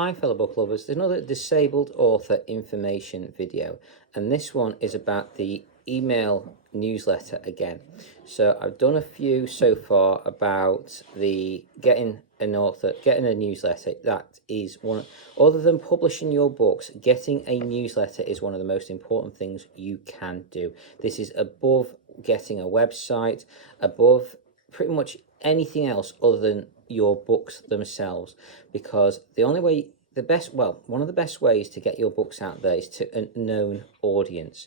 Hi fellow book lovers, there's another disabled author information video, and this one is about the email newsletter again. So I've done a few so far about the getting a newsletter. That is one, other than publishing your books, getting a newsletter is one of the most important things you can do. This is above getting a website, above pretty much anything else other than your books themselves, because one of the best ways to get your books out there is to a known audience,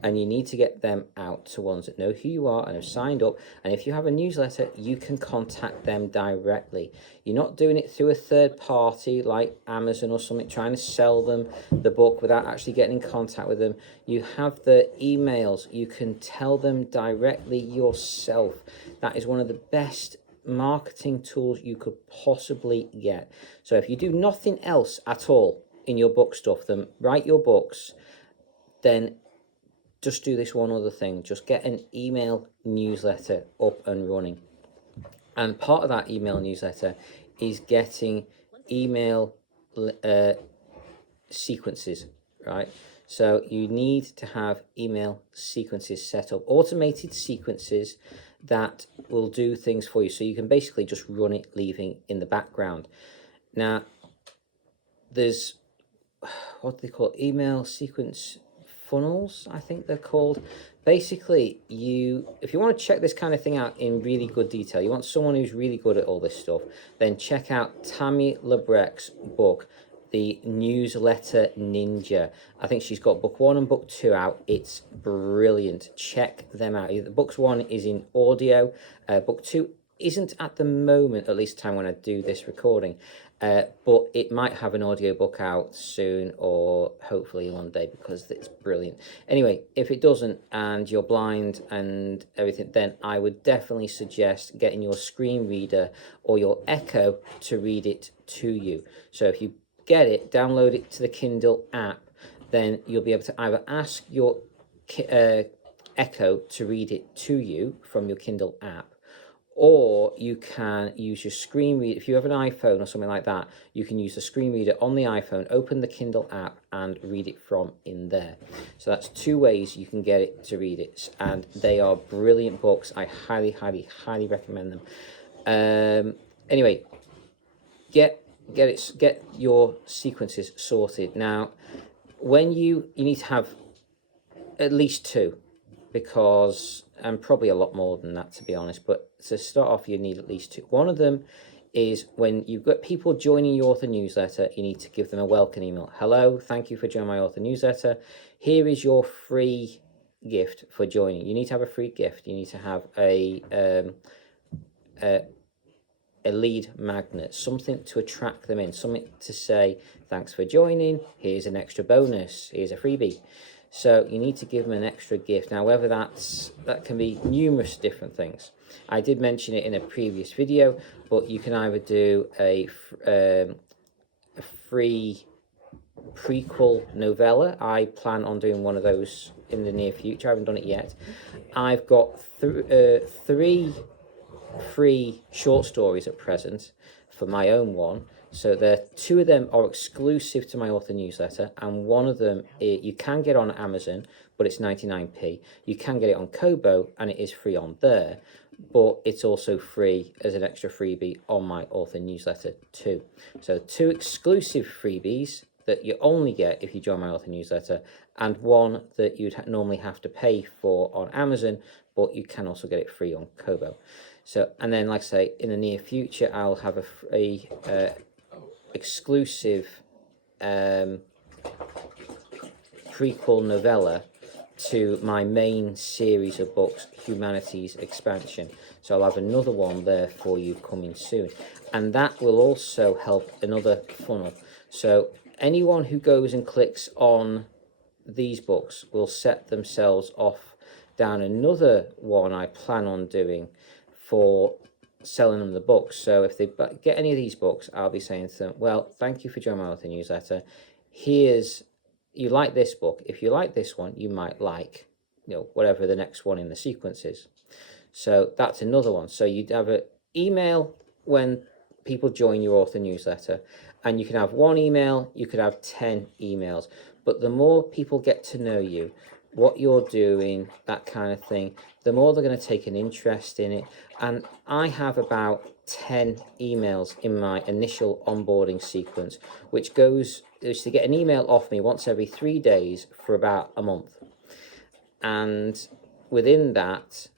and you need to get them out to ones that know who you are and have signed up. And if you have a newsletter, you can contact them directly. You're not doing it through a third party like Amazon or something, trying to sell them the book without actually getting in contact with them. You have the emails, you can tell them directly yourself. That is one of the best marketing tools you could possibly get. So if you do nothing else at all in your book stuff, then write your books, then just do this one other thing. Just get an email newsletter up and running. And part of that email newsletter is getting email sequences, right? So you need to have email sequences set up, automated sequences that will do things for you. So you can basically just run it, leaving in the background. Now, there's, what do they call it? Email sequence funnels, I think they're called. Basically, if you want to check this kind of thing out in really good detail, you want someone who's really good at all this stuff, then check out Tammy Labrecque's book, The Newsletter Ninja. I think she's got book 1 and book 2 out. It's brilliant. Check them out. Book 1 is in audio. Book 2 isn't at the moment, at least time when I do this recording, but it might have an audiobook out soon, or hopefully one day, because it's brilliant. Anyway, if it doesn't and you're blind and everything, then I would definitely suggest getting your screen reader or your Echo to read it to you. So if you get it, download it to the Kindle app, then you'll be able to either ask your Echo to read it to you from your Kindle app, or you can use your screen reader. If you have an iPhone or something like that, you can use the screen reader on the iPhone, open the Kindle app and read it from in there. So that's 2 ways you can get it to read it, and they are brilliant books. I highly, highly, highly recommend them. Anyway, get your sequences sorted. Now, when you need to have at least 2, because, and probably a lot more than that, to be honest, but to start off you need at least 2. One of them is when you've got people joining your author newsletter, you need to give them a welcome email. Hello, thank you for joining my author newsletter. Here is your free gift for joining. You need to have a free gift. You need to have a lead magnet, something to attract them in, something to say, thanks for joining, here's an extra bonus, here's a freebie. So you need to give them an extra gift. Now, whether that can be numerous different things. I did mention it in a previous video, but you can either do a free prequel novella. I plan on doing one of those in the near future. I haven't done it yet. I've got 3 free short stories at present for my own one. So 2 of them are exclusive to my author newsletter, and one of them you can get on Amazon, but it's 99p. You can get it on Kobo, and it is free on there, but it's also free as an extra freebie on my author newsletter too. So 2 exclusive freebies that you only get if you join my author newsletter, and one that you'd normally have to pay for on Amazon, but you can also get it free on Kobo. So, and then, like I say, in the near future, I'll have a exclusive prequel novella to my main series of books, Humanities Expansion. So I'll have another one there for you coming soon, and that will also help another funnel. So anyone who goes and clicks on these books will set themselves off down another one I plan on doing for selling them the books. So if they get any of these books, I'll be saying to them, well, thank you for joining my author newsletter. You like this book. If you like this one, you might like, whatever the next one in the sequence is. So that's another one. So you'd have an email when people join your author newsletter, And you can have one email, you could have 10 emails. But the more people get to know you, what you're doing, that kind of thing, the more they're going to take an interest in it. And I have about 10 emails in my initial onboarding sequence, which is to get an email off me once every 3 days for about a month. And within that,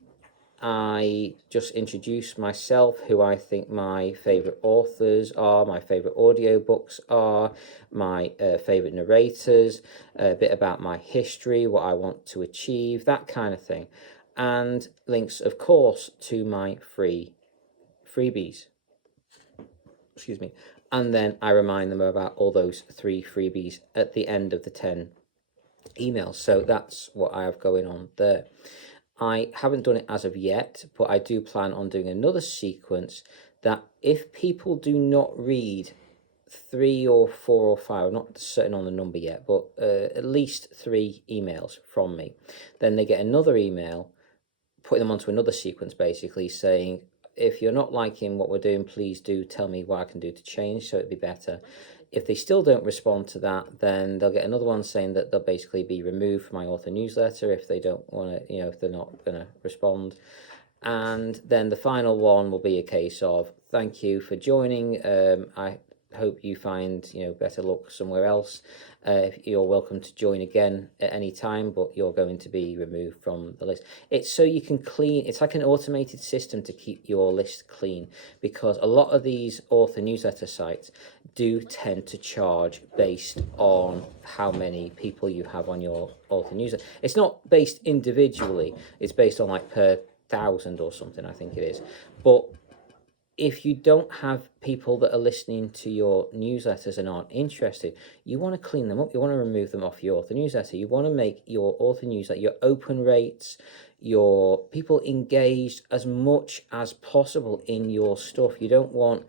I just introduce myself, who I think my favourite authors are, my favourite audiobooks are, my favourite narrators, a bit about my history, what I want to achieve, that kind of thing. And links, of course, to my freebies. Excuse me. And then I remind them about all those 3 freebies at the end of the 10 emails. So that's what I have going on there. I haven't done it as of yet, but I do plan on doing another sequence that if people do not read 3 or 4 or 5, I'm not certain on the number yet, but at least 3 emails from me, then they get another email, putting them onto another sequence, basically saying, if you're not liking what we're doing, please do tell me what I can do to change so it'd be better. If they still don't respond to that, then they'll get another one saying that they'll basically be removed from my author newsletter if they don't want to, if they're not going to respond. And then the final one will be a case of, thank you for joining. I hope you find, better luck somewhere else. You're welcome to join again at any time, but you're going to be removed from the list. It's so you can clean, it's like an automated system to keep your list clean, because a lot of these author newsletter sites do tend to charge based on how many people you have on your author newsletter. It's not based individually, it's based on like per 1,000 or something, I think it is. But if you don't have people that are listening to your newsletters and aren't interested, you want to clean them up. You want to remove them off your author newsletter. You want to make your author newsletter, your open rates, your people engaged as much as possible in your stuff. You don't want,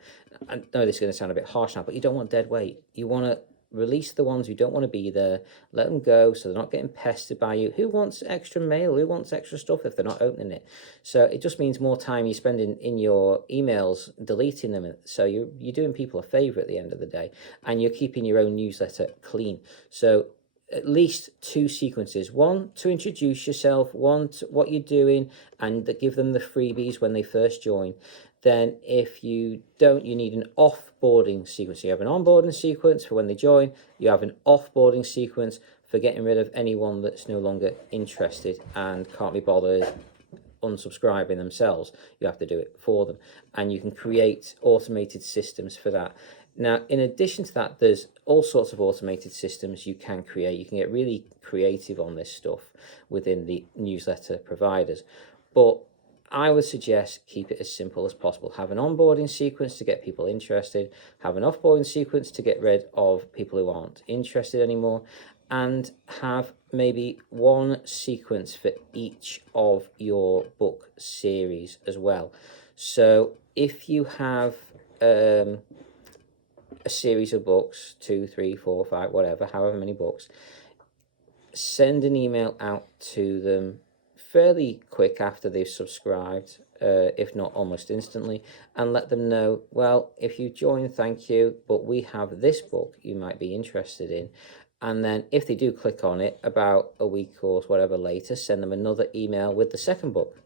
I know this is going to sound a bit harsh now, but you don't want dead weight. You want to release the ones who don't want to be there, let them go so they're not getting pestered by you. Who wants extra mail? Who wants extra stuff if they're not opening it? So it just means more time you spend in your emails deleting them. So you're doing people a favor at the end of the day, and you're keeping your own newsletter clean. So at least 2 sequences, one to introduce yourself, one to what you're doing, and give them the freebies when they first join. Then if you don't, you need an offboarding sequence. You have an onboarding sequence for when they join, you have an offboarding sequence for getting rid of anyone that's no longer interested and can't be bothered unsubscribing themselves. You have to do it for them, and you can create automated systems for that. Now, in addition to that, there's all sorts of automated systems you can create. You can get really creative on this stuff within the newsletter providers, but I would suggest keep it as simple as possible. Have an onboarding sequence to get people interested, have an offboarding sequence to get rid of people who aren't interested anymore, and have maybe one sequence for each of your book series as well. So if you have a series of books, 2, 3, 4, 5, whatever, however many books, send an email out to them fairly quick after they've subscribed, if not almost instantly, and let them know, well, if you join, thank you, but we have this book you might be interested in. And then if they do click on it, about a week or whatever later, send them another email with the second book,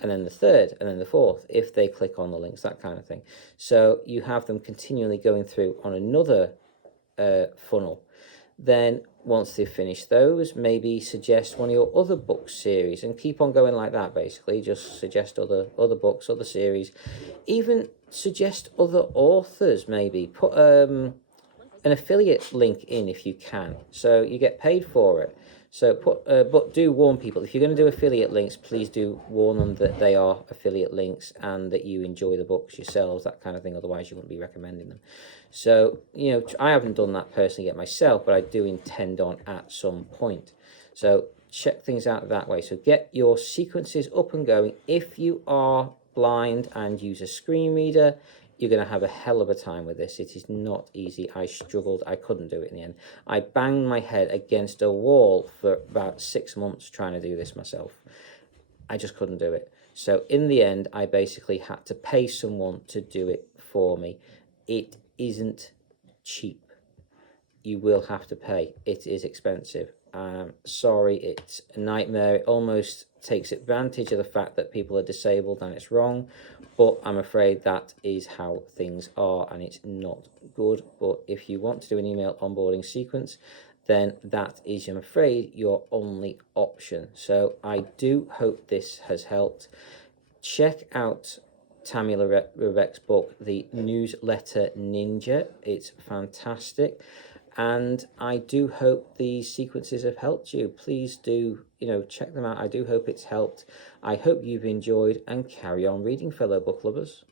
and then the third, and then the fourth, if they click on the links, that kind of thing. So you have them continually going through on another funnel. Then once they've finished those, maybe suggest one of your other book series, and keep on going like that. Basically, just suggest other books, other series, even suggest other authors. Maybe put an affiliate link in if you can, so you get paid for it. So put, but do warn people, if you're going to do affiliate links, please do warn them that they are affiliate links and that you enjoy the books yourselves, that kind of thing. Otherwise, you wouldn't be recommending them. So, I haven't done that personally yet myself, but I do intend on at some point. So check things out that way. So get your sequences up and going. If you are blind and use a screen reader, you're going to have a hell of a time with this. It is not easy. I struggled. I couldn't do it in the end. I banged my head against a wall for about 6 months trying to do this myself. I just couldn't do it. So in the end, I basically had to pay someone to do it for me. It isn't cheap. You will have to pay. It is expensive. Sorry, it's a nightmare. It almost takes advantage of the fact that people are disabled and it's wrong, but I'm afraid that is how things are and it's not good. But if you want to do an email onboarding sequence, then that is, I'm afraid, your only option. So I do hope this has helped. Check out Tammy Rebec's book, The Newsletter Ninja. It's fantastic. And I do hope these sequences have helped you. Please do, check them out. I do hope it's helped. I hope you've enjoyed, and carry on reading, fellow book lovers.